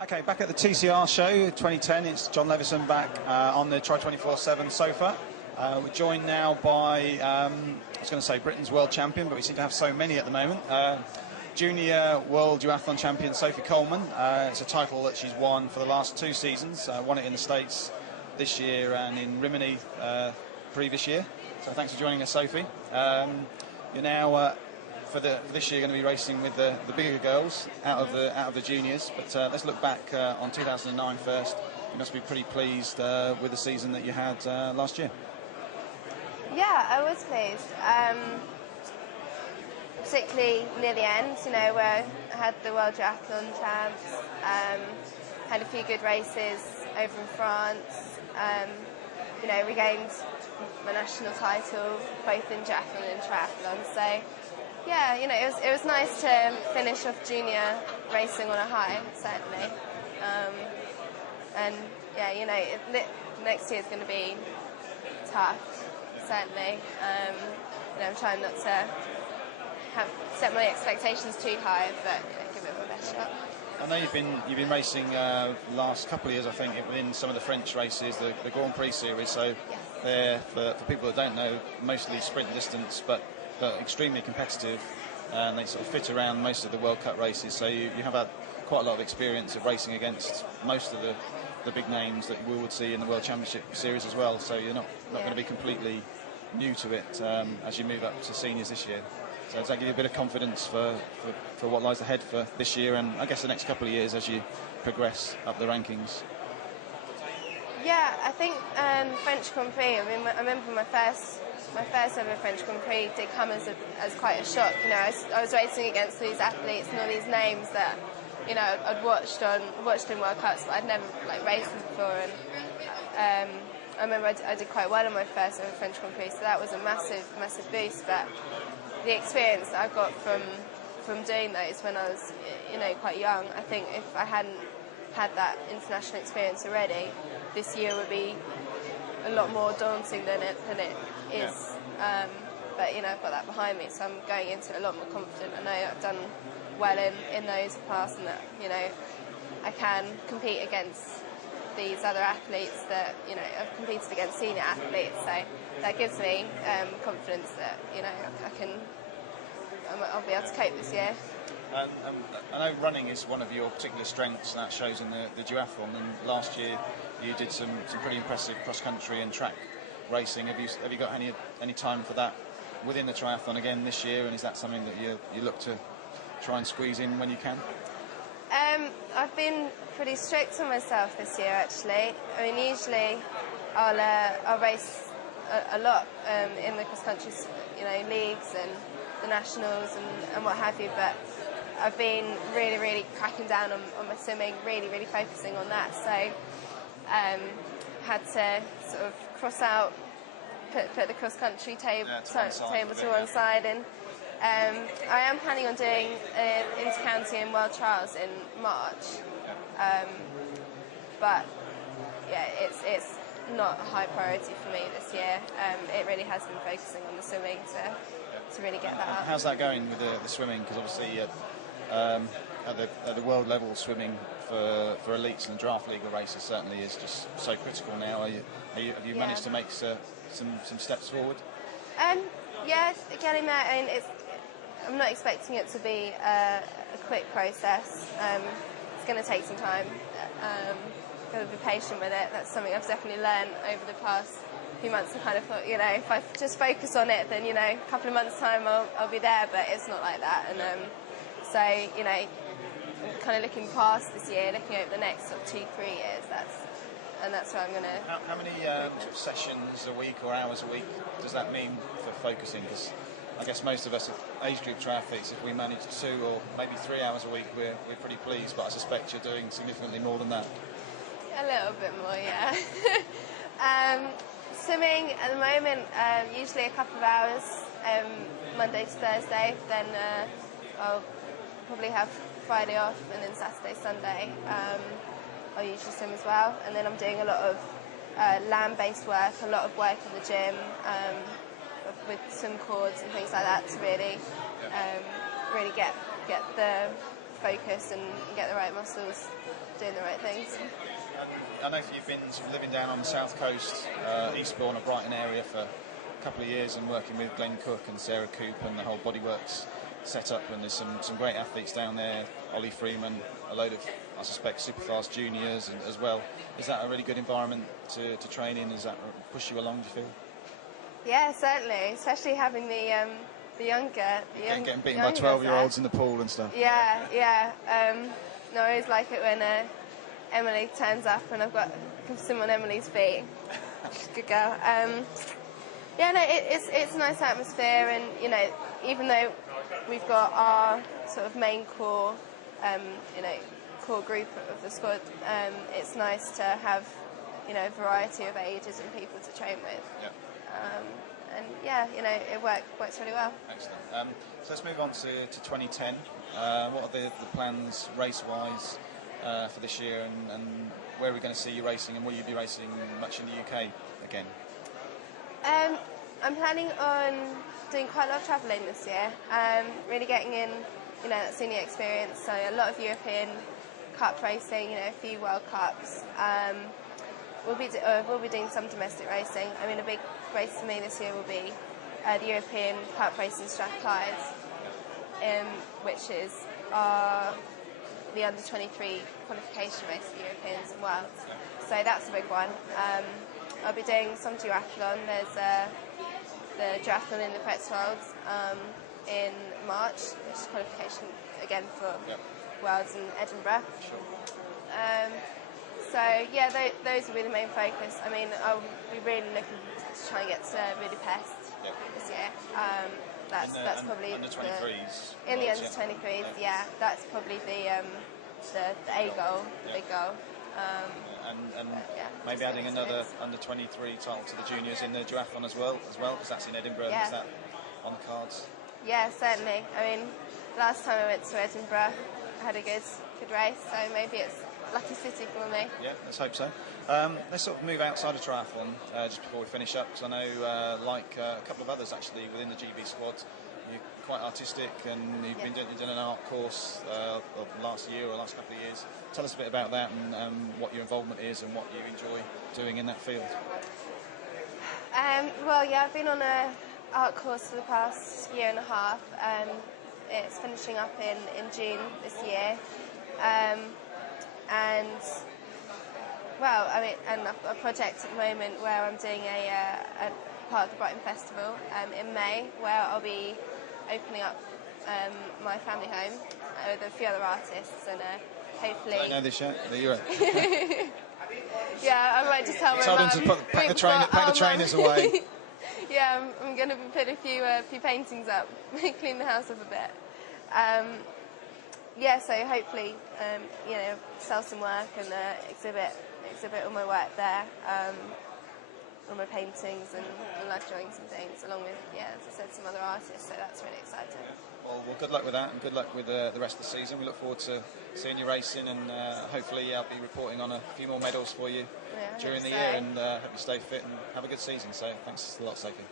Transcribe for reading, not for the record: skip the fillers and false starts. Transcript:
Okay, back at the TCR show 2010, it's John Levison back on the Tri247 sofa. We're joined now by, I was going to say Britain's world champion, but we seem to have so many at the moment. Junior world duathlon champion Sophie Coleman. It's a title that she's won for the last 2 seasons. Won it in the States this year and in Rimini previous year. So thanks for joining us, Sophie. You're now for this year going to be racing with the bigger girls out of the juniors. But let's look back on 2009 first. You must be pretty pleased with the season that you had last year. Yeah, I was pleased. Particularly near the end, you know, where I had the World Duathlon Champs, had a few good races over in France, you know, regained my national title both in duathlon and triathlon. So, yeah, you know, it was nice to finish off junior racing on a high, certainly. And yeah, you know, next year is going to be tough, certainly. You know, I'm trying not to set my expectations too high, but you know, give it my best shot. I know you've been racing last couple of years, I think, within some of the French races, the Grand Prix series. So yes. They're for people that don't know, mostly sprint distance, but extremely competitive, and they sort of fit around most of the World Cup races. So you have had quite a lot of experience of racing against most of the big names that we would see in the World Championship series as well. So you're not going to be completely new to it as you move up to seniors this year. So does that give you a bit of confidence for what lies ahead for this year and I guess the next couple of years as you progress up the rankings? Yeah, I think French Grand Prix, I mean, I remember my first ever French Grand Prix did come as quite a shock. You know, I was racing against these athletes and all these names that, you know, I'd watched in World Cups, but I'd never like raced them before. And I remember I did quite well on my first ever French Grand Prix, so that was a massive boost. But the experience that I got from doing those when I was, you know, quite young, I think if I hadn't had that international experience already, this year would be a lot more daunting than it is. Yeah. But you know, I've got that behind me, so I'm going into it a lot more confident. I know I've done well in those past, and that, you know, I can compete against these other athletes that, you know, I've competed against senior athletes, so that gives me confidence that, you know, I'll be able to cope this year. I know running is one of your particular strengths, and that shows in the duathlon. And last year you did some pretty impressive cross-country and track racing. Have you got any time for that within the triathlon again this year? And is that something that you look to try and squeeze in when you can? I've been pretty strict on myself this year, actually. I mean, usually I'll race a lot in the cross-country, you know, leagues and the nationals and what have you, but I've been really cracking down on my swimming, really focusing on that. So had to sort of cross out, put the cross-country table to one side, and I am planning on doing inter-county and world trials in March, but yeah, it's not a high priority for me this year. It really has been focusing on the swimming to really get that up. How's that going with the swimming? Because obviously at the world level, swimming for elites and draft legal races certainly is just so critical now. Have you managed to make some steps forward? Yeah, getting there. I mean, I'm not expecting it to be a quick process. It's going to take some time. Got to be patient with it. That's something I've definitely learned over the past few months. I kind of thought, you know, if I just focus on it, then, you know, a couple of months' time I'll be there. But it's not like that. And so, you know, I'm kind of looking past this year, looking over the next sort of 2-3 years. That's where I'm going to. How many sessions a week or hours a week does that mean for focusing? Because I guess most of us age group triathletes, if we manage 2 or maybe 3 hours a week, we're pretty pleased. But I suspect you're doing significantly more than that. A little bit more, yeah. Swimming at the moment, usually a couple of hours, Monday to Thursday. Then I'll probably have Friday off, and then Saturday, Sunday I'll usually swim as well. And then I'm doing a lot of land-based work, a lot of work in the gym with swim cords and things like that to really get the focus and get the right muscles, doing the right things. I know you've been sort of living down on the south coast, Eastbourne or Brighton area for a couple of years, and working with Glenn Cook and Sarah Coop and the whole Bodyworks setup, and there's some great athletes down there, Ollie Freeman, a load of, I suspect, super fast juniors as well. Is that a really good environment to train in? Does that push you along, do you feel? Yeah, certainly, especially having the younger... Getting beaten by 12-year-olds in the pool and stuff. Yeah. No, I always like it when Emily turns up and I've got some on Emily's feet. Good girl. Yeah, no, it's a nice atmosphere, and you know, even though we've got our sort of main core, core group of the squad, it's nice to have, you know, a variety of ages and people to train with. Yeah. And yeah, you know, it works really well. Excellent. So let's move on to 2010. What are the plans race-wise for this year, and where are we going to see you racing, and will you be racing much in the UK again? I'm planning on doing quite a lot of travelling this year, really getting in, you know, that senior experience, so a lot of European Cup racing, you know, a few World Cups. We'll be doing some domestic racing. I mean, a big race for me this year will be the European Cup race in Strathclyde, which is the under-23 qualification race for Europeans and Worlds. So that's a big one. I'll be doing some duathlon. There's the duathlon in the Pretzwalds in March, which is qualification again for Worlds in Edinburgh. Sure. So yeah, those will be the main focus. I mean, I'll be really looking to try and get to Budapest this year. That's probably under 23s. In the under 23s, yeah. That's probably the A goal, the big goal. And maybe adding another under 23 title to the juniors in the duathlon as well, because that's in Edinburgh. Yeah. Is that on the cards? Yeah, certainly. I mean, last time I went to Edinburgh, I had a good race, so maybe it's lucky city for me. Yeah, let's hope so. Let's sort of move outside of triathlon just before we finish up, because I know, like a couple of others actually within the GB squad, you're quite artistic, and you've done an art course of last year or last couple of years. Tell us a bit about that, and what your involvement is and what you enjoy doing in that field. Well, yeah, I've been on an art course for the past year and a half. It's finishing up in June this year. And well, I mean, and a project at the moment where I'm doing a part of the Brighton Festival in May, where I'll be opening up my family home with a few other artists, and hopefully. I know this yet. You're Yeah, I might just tell my mum. Tell them to pack the trainers away. Yeah, I'm going to put a few paintings up, clean the house up a bit. Yeah, so hopefully, you know, sell some work and exhibit all my work there, all my paintings and life drawings and things, along with, as I said, some other artists. So that's really exciting. Well, good luck with that, and good luck with the rest of the season. We look forward to seeing you racing, and hopefully I'll be reporting on a few more medals for you during the year, and hope you stay fit and have a good season. So thanks a lot, Sophie.